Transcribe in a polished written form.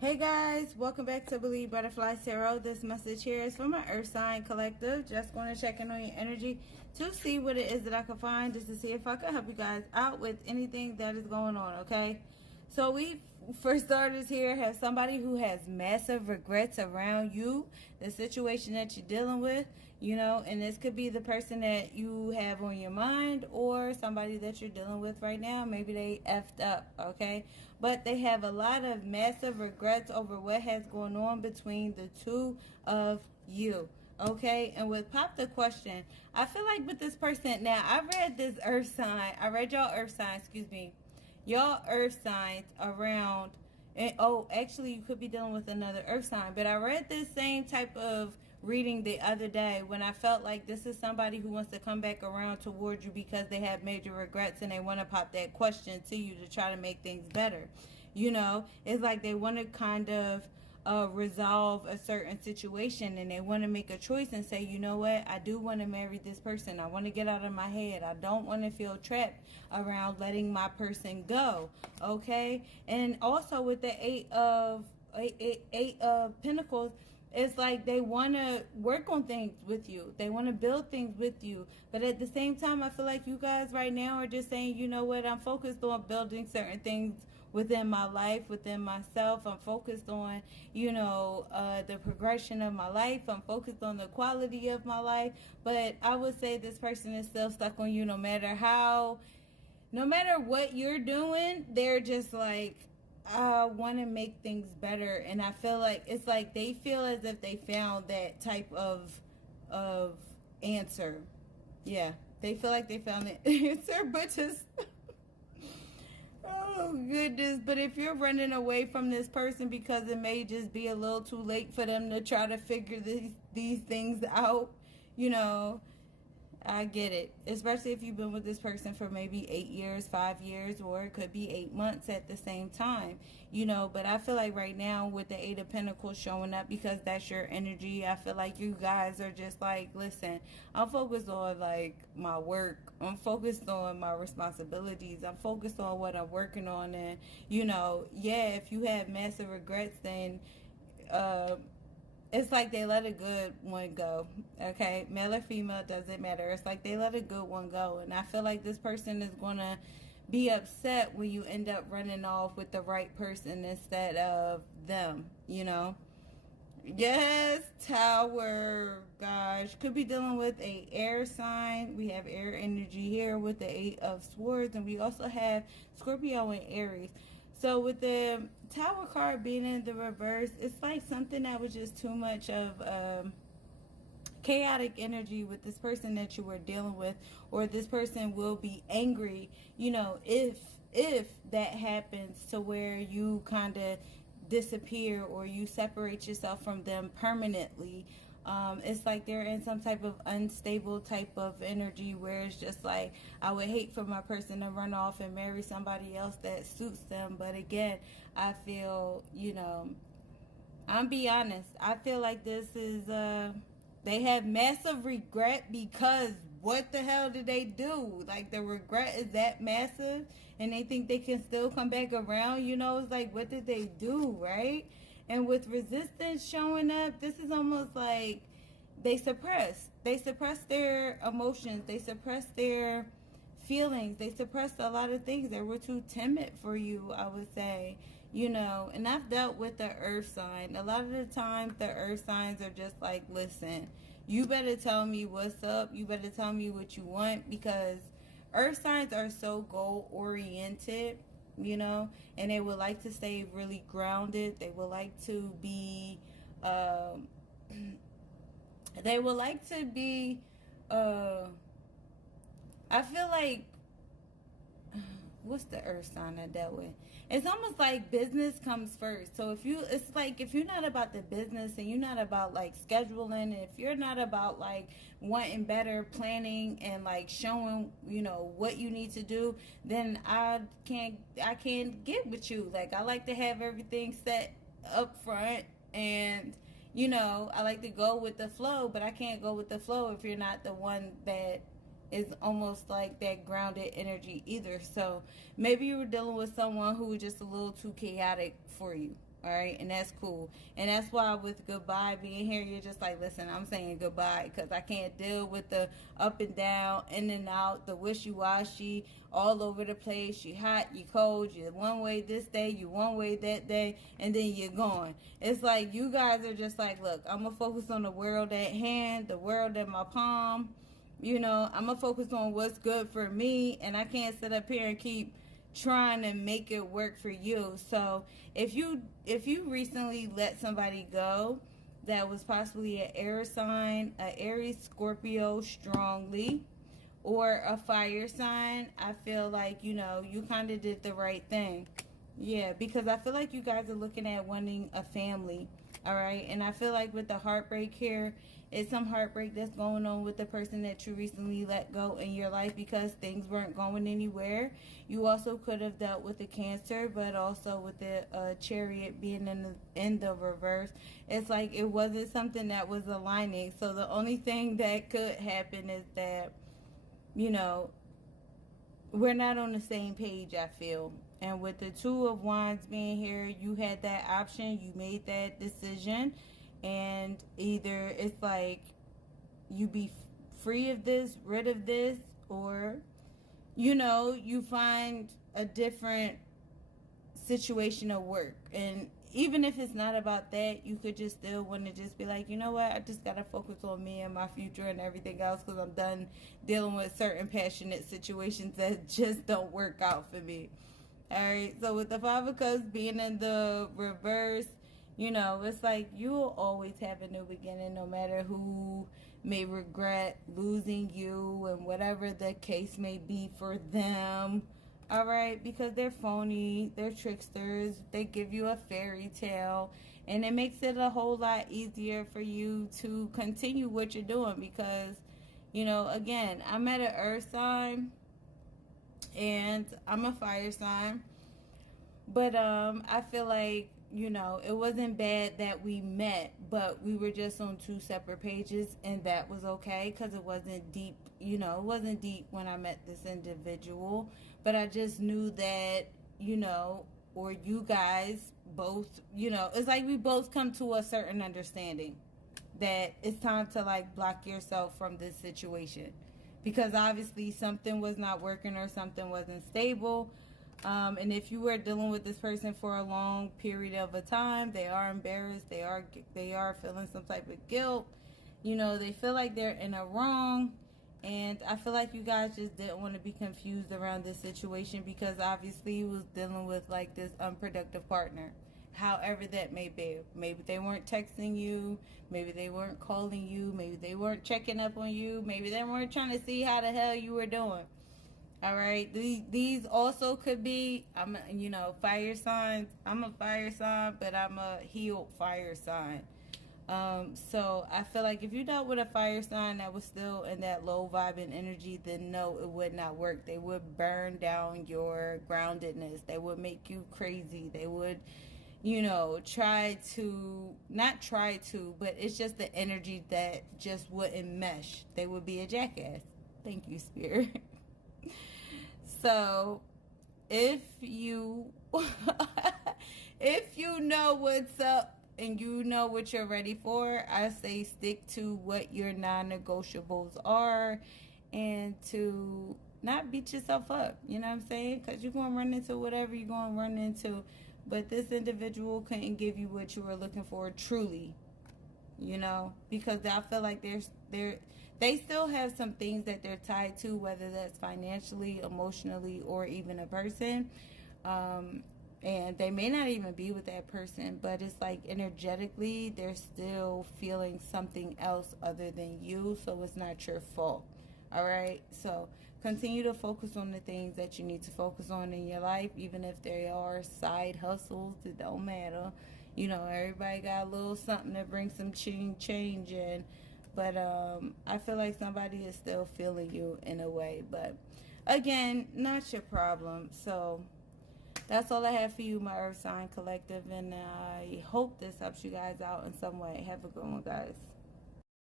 Hey guys, welcome back to Believe Butterfly Tarot. This message here is from my Earth Sign Collective. Just going to check in on your energy to see what it is that I can find, just to see if I can help you guys out with anything that is going on, okay? So we, for starters here, have somebody who has massive regrets around you, the situation that you're dealing with, you know, and this could be the person that you have on your mind or somebody that you're dealing with right now. Maybe they effed up, okay? But they have a lot of massive regrets over what has gone on between the two of you. Okay, and with pop the question, I feel like with this person, now I read this earth sign, I read y'all earth sign, excuse me, y'all earth signs around, and oh, actually you could be dealing with another earth sign, but I read this same type of reading the other day when I felt like this is somebody who wants to come back around towards you because they have major regrets and they want to pop that question to you to try to make things better. You know, it's like they want to kind of resolve a certain situation, and they want to make a choice and say, you know what, I do want to marry this person. I want to get out of my head. I don't want to feel trapped around letting my person go. Okay, and also with the eight of Pentacles, it's like they want to work on things with you. They want to build things with you. But at the same time, I feel like you guys right now are just saying, you know what, I'm focused on building certain things within my life, within myself. I'm focused on, you know, the progression of my life. I'm focused on the quality of my life. But I would say this person is still stuck on you no matter how, no matter what you're doing. They're just like, I want to make things better. And I feel like it's like they feel as if they found that type of answer. Yeah, they feel like they found the answer, but just oh goodness. But if you're running away from this person because it may just be a little too late for them to try to figure these things out, you know, I get it. Especially if you've been with this person for maybe 8 years, 5 years, or it could be 8 months at the same time, you know. But I feel like right now with the Eight of Pentacles showing up, because that's your energy, I feel like you guys are just like, listen, I'm focused on like my work. I'm focused on my responsibilities. I'm focused on what I'm working on. And, you know, yeah, if you have massive regrets, then it's like they let a good one go. Okay, male or female, doesn't matter. It's like they let a good one go. And I feel like this person is going to be upset when you end up running off with the right person instead of them, you know. Yes, Tower, gosh, could be dealing with a air sign. We have air energy here with the Eight of Swords, and we also have Scorpio and Aries. So with the Tower card being in the reverse, it's like something that was just too much of chaotic energy with this person that you were dealing with, or this person will be angry, you know, if that happens to where you kind of disappear or you separate yourself from them permanently. It's like they're in some type of unstable type of energy where it's just like, I would hate for my person to run off and marry somebody else that suits them. But again, I feel, you know, I'm be honest, I feel like this is they have massive regret, because what the hell did they do? Like, the regret is that massive and they think they can still come back around, you know. It's like, what did they do, right? And with resistance showing up, this is almost like they suppress their emotions, they suppress their feelings, they suppressed a lot of things. They were too timid for you, I would say, you know. And I've dealt with the earth sign. A lot of the times the earth signs are just like, listen, you better tell me what's up, you better tell me what you want, because earth signs are so goal oriented, you know, and they would like to stay really grounded. They would like to be they would like to be I feel like, what's the earth sign I dealt with? It's almost like business comes first. So if you, it's like, if you're not about the business and you're not about like scheduling, and if you're not about like wanting better planning and like showing, you know, what you need to do, then I can't get with you. Like, I like to have everything set up front, and you know, I like to go with the flow, but I can't go with the flow if you're not the one that is almost like that grounded energy either. So maybe you were dealing with someone who was just a little too chaotic for you. All right, and that's cool. And that's why with goodbye being here, you're just like, listen, I'm saying goodbye because I can't deal with the up and down, in and out, the wishy-washy, all over the place. You hot, you cold, you one way this day, you one way that day, and then you're gone. It's like you guys are just like, look, I'm going to focus on the world at hand, the world at my palm. You know, I'm going to focus on what's good for me, and I can't sit up here and keep trying to make it work for you. So if you recently let somebody go that was possibly an air sign, a Aries, Scorpio strongly, or a fire sign, I feel like, you know, you kind of did the right thing. Yeah, because I feel like you guys are looking at wanting a family. All right, and I feel like with the heartbreak here, it's some heartbreak that's going on with the person that you recently let go in your life because things weren't going anywhere. You also could have dealt with the Cancer, but also with the Chariot being in the reverse. It's like it wasn't something that was aligning. So the only thing that could happen is that, you know, we're not on the same page, I feel. And with the Two of Wands being here, you had that option, you made that decision, and either it's like you be free of this, rid of this, or, you know, you find a different situation of work. And even if it's not about that, you could just still want to just be like, you know what, I just got to focus on me and my future and everything else because I'm done dealing with certain passionate situations that just don't work out for me. All right, so with the Five of Cups being in the reverse, you know, it's like you will always have a new beginning no matter who may regret losing you and whatever the case may be for them. All right, because they're phony, they're tricksters, they give you a fairy tale, and it makes it a whole lot easier for you to continue what you're doing because, you know, again, I'm at an earth sign and I'm a fire sign, but I feel like, you know, it wasn't bad that we met, but we were just on two separate pages, and that was okay because it wasn't deep. You know, it wasn't deep when I met this individual, but I just knew that, you know, or you guys both, you know, it's like we both come to a certain understanding that it's time to like block yourself from this situation because obviously something was not working or something wasn't stable. And if you were dealing with this person for a long period of a time, they are embarrassed, they are feeling some type of guilt, you know, they feel like they're in a wrong. And I feel like you guys just didn't want to be confused around this situation because obviously you was dealing with like this unproductive partner, however that may be. Maybe they weren't texting you, maybe they weren't calling you, maybe they weren't checking up on you, maybe they weren't trying to see how the hell you were doing. All right, these also could be, you know, fire signs. I'm a fire sign, but I'm a healed fire sign. So I feel like if you dealt with a fire sign that was still in that low vibing energy, then no, it would not work. They would burn down your groundedness. They would make you crazy. They would, you know, not try to, but it's just the energy that just wouldn't mesh. They would be a jackass. Thank you, Spirit. So if you if you know what's up and you know what you're ready for, I say stick to what your non-negotiables are and to not beat yourself up, you know what I'm saying? Because you're going to run into whatever you're going to run into, but this individual couldn't give you what you were looking for truly, you know, because I feel like they still have some things that they're tied to, whether that's financially, emotionally, or even a person. And they may not even be with that person, but it's like energetically, they're still feeling something else other than you, so it's not your fault. All right? So continue to focus on the things that you need to focus on in your life, even if they are side hustles. It don't matter. You know, everybody got a little something to bring some change in. But I feel like somebody is still feeling you in a way. But again, not your problem. So that's all I have for you, my Earth Sign Collective. And I hope this helps you guys out in some way. Have a good one, guys.